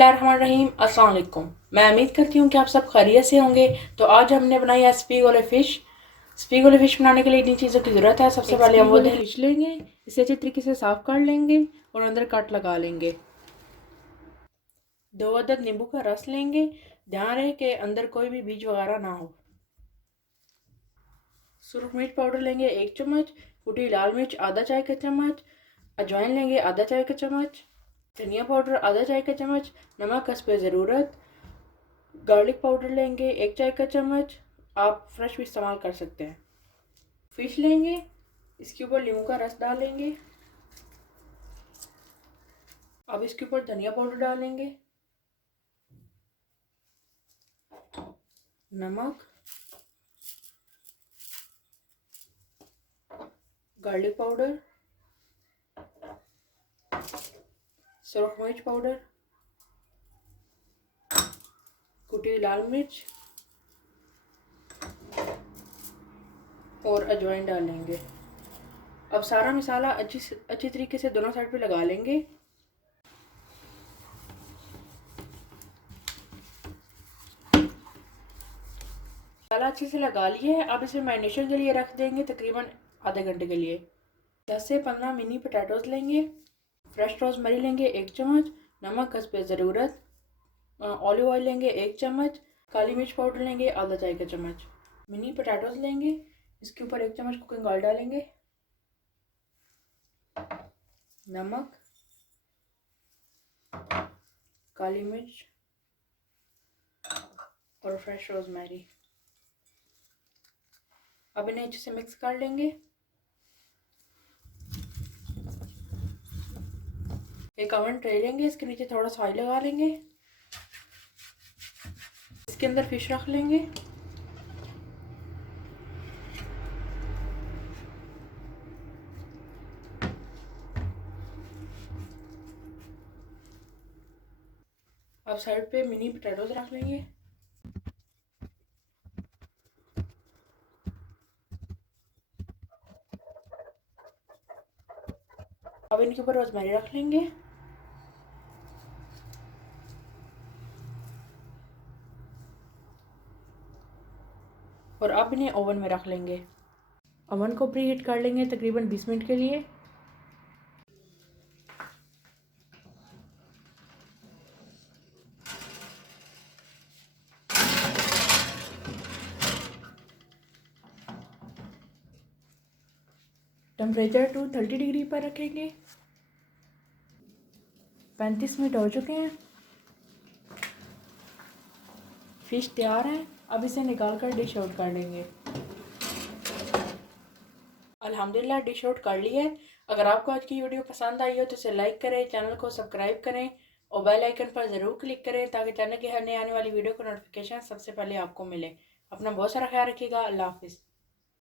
बिस्मिल्लाहिर्रहमानिर्रहीम। अस्सलाम वालेकुम। मैं उम्मीद करती हूँ कि आप सब खैरियत से होंगे। तो आज हमने बनाई है स्पीगोले फ़िश। स्पीगोले फ़िश बनाने के लिए इतनी चीज़ों की ज़रूरत है। सबसे पहले हम वो फ़िश लेंगे, इसे अच्छे तरीके से साफ़ कर लेंगे और अंदर कट लगा लेंगे। 2 अदद नींबू का रस लेंगे। ध्यान रहे कि अंदर कोई भी बीज वगैरह ना हो। सुरख मिर्च पाउडर लेंगे 1 चम्मच, कुटी लाल मिर्च आधा चाय का चम्मच, अजवाइन लेंगे आधा चाय का चम्मच, धनिया पाउडर आधा चाय का चम्मच, नमक हस्बे ज़रूरत, गार्लिक पाउडर लेंगे 1 चाय का चम्मच। आप फ्रेश भी इस्तेमाल कर सकते हैं। फिश लेंगे, इसके ऊपर नींबू का रस डालेंगे। अब इसके ऊपर धनिया पाउडर डालेंगे, नमक, गार्लिक पाउडर, सुरख मिर्च पाउडर, कुटी लाल मिर्च और अजवाइन डालेंगे। अब सारा मसाला अच्छी तरीके से दोनों साइड पे लगा लेंगे। मसाला अच्छे से लगा लिए है। अब इसे मैरिनेशन के लिए रख देंगे तकरीबन आधे घंटे के लिए। 10 से 15 मिनी पोटैटोज लेंगे, फ्रेश रोज़मेरी लेंगे 1 चम्मच, नमक हस्बे ज़रूरत, ऑलिव ऑयल लेंगे 1 चम्मच, काली मिर्च पाउडर लेंगे आधा चाय का चम्मच। मिनी पोटैटोज लेंगे, इसके ऊपर 1 चम्मच कुकिंग ऑयल डालेंगे, नमक, काली मिर्च और फ्रेश रोज़मेरी। अब इन्हें अच्छे से मिक्स कर लेंगे। एक ओवन ट्रे लेंगे, इसके नीचे थोड़ा सा ऑयल लगा लेंगे, इसके अंदर फिश रख लेंगे। अब साइड पे मिनी पोटैटोज रख लेंगे। अब इनके ऊपर रोज़मेरी रख लेंगे। और अब इन्हें ओवन में रख लेंगे। ओवन को प्री हीट कर लेंगे तकरीबन 20 मिनट के लिए। टेम्परेचर 230 डिग्री पर रखेंगे। 35 मिनट हो चुके हैं। फिश तैयार है। अब इसे निकाल कर डिश आउट कर लेंगे। अल्हम्दुलिल्लाह डिश आउट कर ली है। अगर आपको आज की वीडियो पसंद आई हो तो इसे लाइक करें, चैनल को सब्सक्राइब करें और बेल आइकन पर ज़रूर क्लिक करें ताकि चैनल की हर नई आने वाली वीडियो को नोटिफिकेशन सबसे पहले आपको मिले। अपना बहुत सारा ख्याल रखिएगा। अल्लाह हाफिज़।